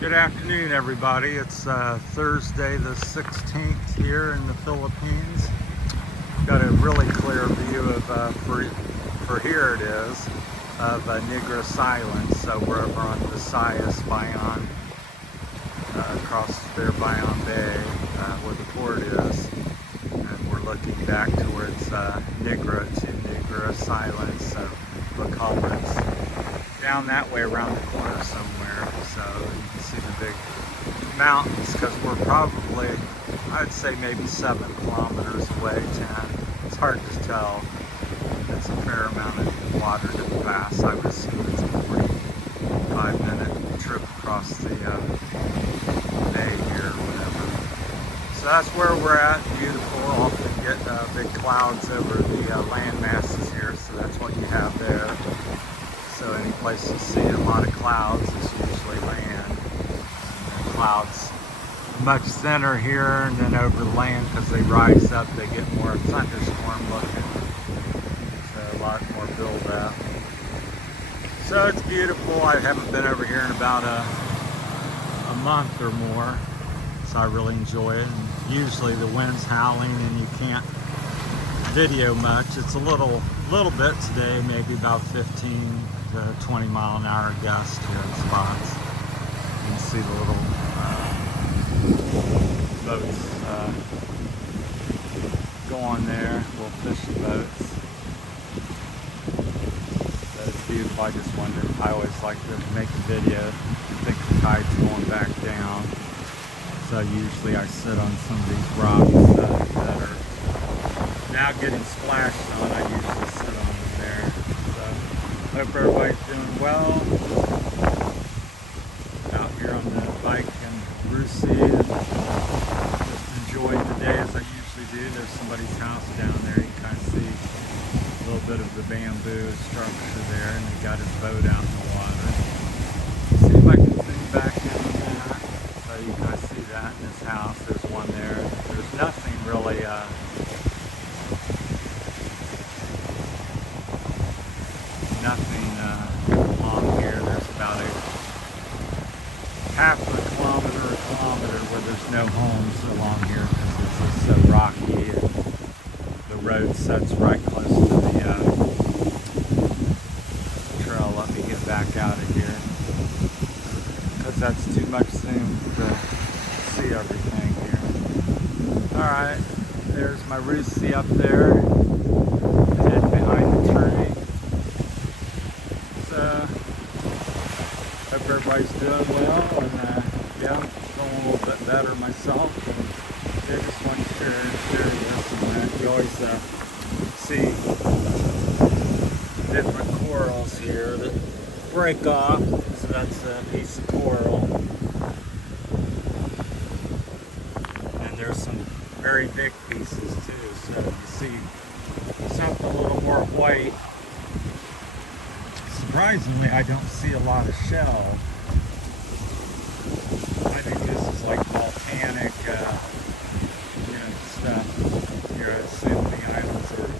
Good afternoon, everybody. It's Thursday the 16th here in the Philippines. Got a really clear view of, for here it is, of Negros Island. So we're over on Visayas, Bayan, across there, Bayan Bay, where the port is. And we're looking back towards Negros Island. So look over, it's down that way around the corner somewhere. So you can see the big mountains, because we're probably, I'd say maybe 7 kilometers away, 10. It's hard to tell. It's a fair amount of water to pass. I would assume it's a 45-minute trip across the bay here or whatever. So that's where we're at. Beautiful. Often get big clouds over the land masses here, so that's what you have there. So any place you see a lot of clouds is usually land. And clouds much thinner here, and then over the land, because they rise up, they get more thunderstorm looking. So a lot more build up. So it's beautiful. I haven't been over here in about a month or more, so I really enjoy it. And usually the wind's howling and you can't video much. It's a little bit today, maybe about 15 to 20 mile an hour gust here in spots. You can see the little boats go on there, little fishing boats. So it's beautiful. I just wondered, I always like to make a video. I think the tide's going back down. So usually I sit on some of these rocks that are now getting splashed on. I usually sit on them there. So hope everybody's doing well. Out here on the bike in Rusi, and just enjoying the day as I usually do. There's somebody's house down there. You can kind of see a little bit of the bamboo structure there, and they got his boat out in the water. See if I can zoom back in on that. So you can kind of see that in his house. There's one there. There's nothing really along here. There's about a half a kilometer or a kilometer where there's no homes along here, because it's just so rocky, and the road sets right close to the trail. Let me get back out of here, because that's too much zoom to see everything here. Alright, there's my Rusi up there, and behind the tree. Hope everybody's doing well, and yeah, I'm feeling a little bit better myself. And yeah, just want to share this, and you always see different corals here that break off. So that's a piece of coral, and there's some very big pieces too. So you see something a little more white. Surprisingly, I don't see a lot of shell. I think this is like volcanic, stuff. Here, I assume the islands are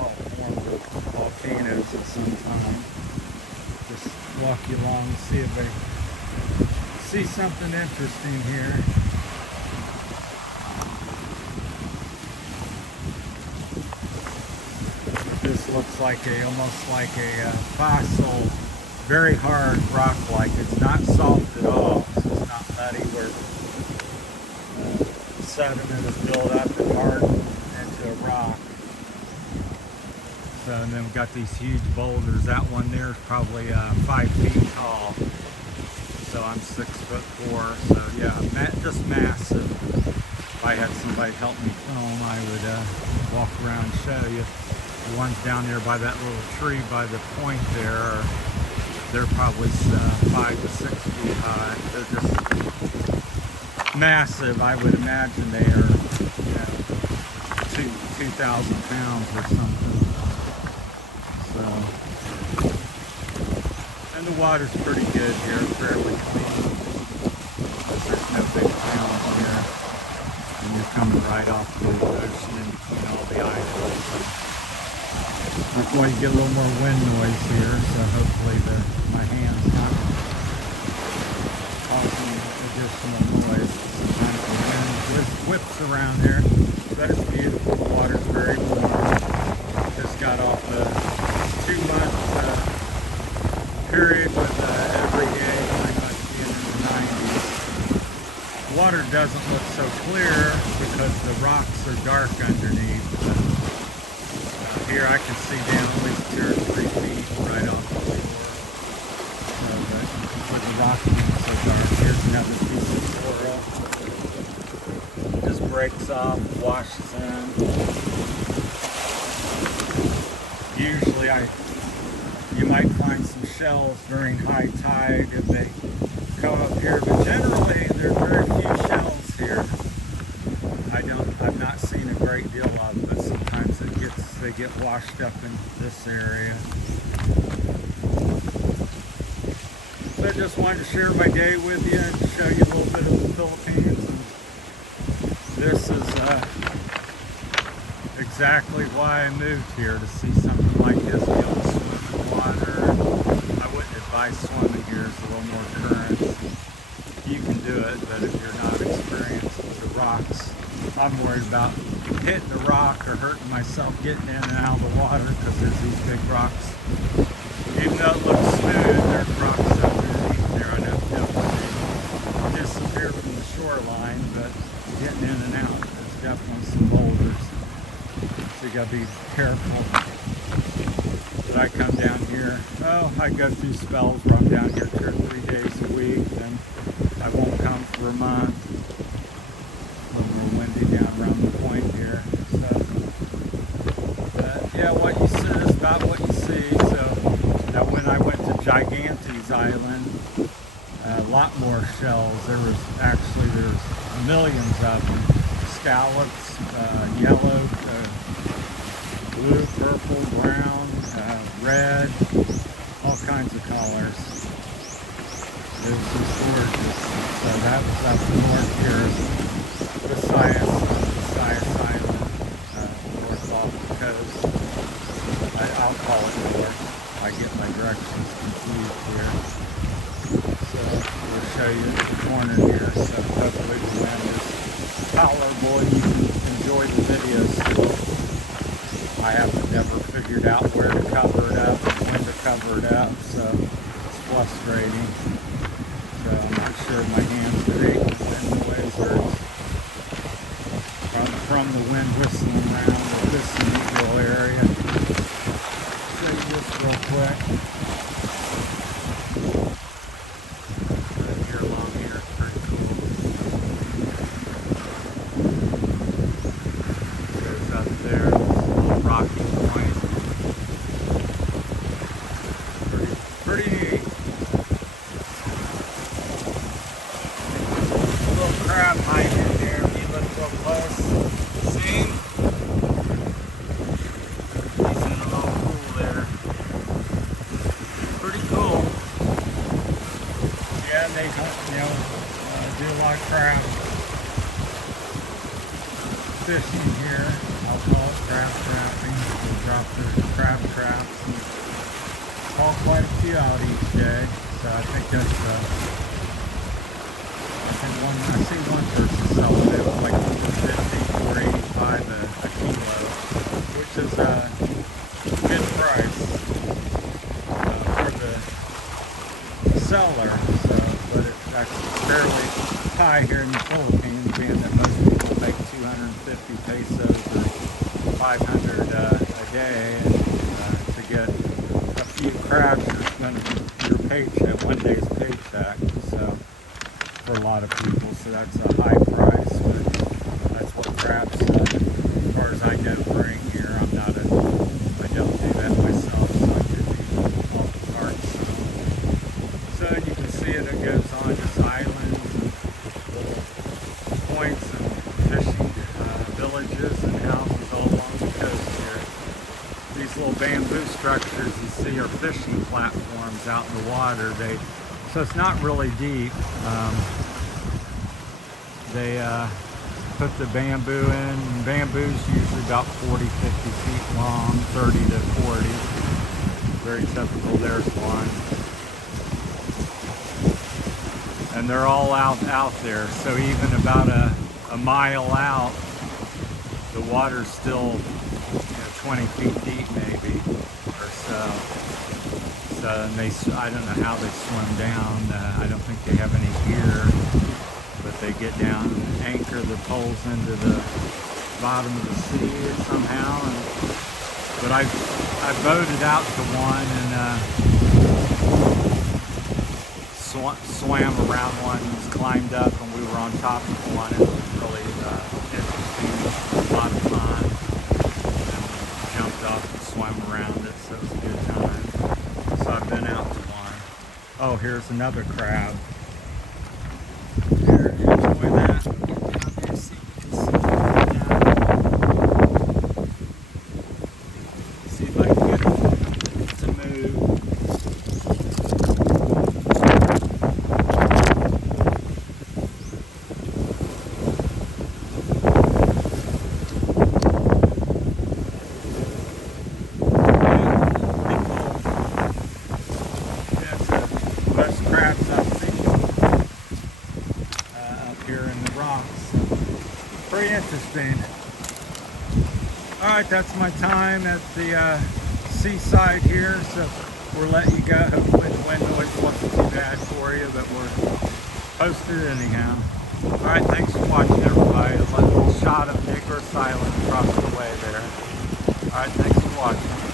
all formed of volcanoes at some time. Just walk you along and see if I see something interesting here. This looks like almost like a fossil, very hard rock-like. It's not soft at all. It's not muddy where sediment is built up and hardened into a rock. So, and then we've got these huge boulders. That one there is probably 5 feet tall. So I'm 6'4". So yeah, just massive. If I had somebody help me film, I would walk around and show you. The ones down there by that little tree by the point there, they're probably 5 to 6 feet high. They're just massive. I would imagine they are, 2,000 pounds or something. So, and the water's pretty good here, fairly clean. There's no big sounds here, and you're coming right off the ocean in between all the islands. That's why you get a little more wind noise here, so hopefully my hand's not causing rocks around there, but it's beautiful. The water's very warm. Just got off a 2-month period with every day pretty much being in the 90s. The water doesn't look so clear because the rocks are dark underneath. Here I can see down at least 2 or 3 feet right off the shore. But with the rock being so dark, here's another piece of coral. Just breaks off, washes in. Usually you might find some shells during high tide if they come up here, but generally there are very few shells here. I've not seen a great deal of them, but sometimes they get washed up in this area. So I just wanted to share my day with you and show you a little bit of the Philippines. And this is exactly why I moved here, to see something like this, be able to swim in water. I wouldn't advise swimming here, it's a little more currents. You can do it, but if you're not experienced with the rocks, I'm worried about hitting the rock or hurting myself getting in and out of the water because there's these big rocks. Even though it looks smooth, there's rocks underneath there. I know they'll disappear from the shoreline, but getting in and out, there's definitely some boulders. So you gotta be careful. But I come down here, I go through spells where I'm down here 2 or 3 days a week, then I won't come for a month. A little more windy down around the point here. So, yeah, what you see is about what you see. So, now when I went to Gigantes Island, a lot more shells. There's millions of them. Scallops, yellow, blue, purple, brown, red, all kinds of colors. It was just gorgeous. So that was up north here, Visayas Island, north off the coast. I'll call it north. I get my directions confused here. So we'll show you the corner here. So hopefully the wind is tolerable and you can enjoy the video still. I haven't never figured out where to cover it up and when to cover it up, so it's frustrating. So I'm not sure my hands are aching in the ways or it's from the wind whistling around this neat little area. Show you this real quick. Right here along here, it's pretty cool. Goes up there, this little rocky point. Pretty neat. Little crab hiding in there if you look real close. See? He's in a little pool there. Pretty cool. Yeah, they do a lot of crab fishing here. I'll call it crab trapping. They drop their crab traps and haul quite a few out each day. So I think that's I see one person selling it like $4.50, $4.85 a kilo, which is a good price for the seller. So, but that's fairly high here in the Philippines, being that most people make 250 pesos or 500 a day, and to get a few crabs is going to be your paycheck, one day's paycheck. So for a lot of people, so that's a high price, but that's what crabs, as far as I know, bring here. I don't do that myself, so I could be off the carts. So you can see it goes on just islands and little points and fishing villages and houses all along the coast here. These little bamboo structures you see are fishing platforms out in the water. So it's not really deep. They put the bamboo in, and bamboo's usually about 40, 50 feet long, 30 to 40. Very typical, there's one. And they're all out there, so even about a a mile out, the water's still 20 feet deep maybe or so. So and I don't know how they swim down. I don't think they have any gear, but they get down and anchor the poles into the bottom of the sea somehow. But I boated out to one and swam around one, climbed up, and we were on top of one. It was really interesting, a lot of fun. And we jumped off and swam around it, so it was a good time. So I've been out to one. Oh, here's another crab. Here, enjoy that. See if I can get it to move. Pretty interesting. Alright, that's my time at the seaside here, so we'll let you go. Hopefully the wind noise wasn't too bad for you, but we're posted anyhow. Alright, thanks for watching everybody. A little shot of Nicholas Island across the way there. Alright, thanks for watching.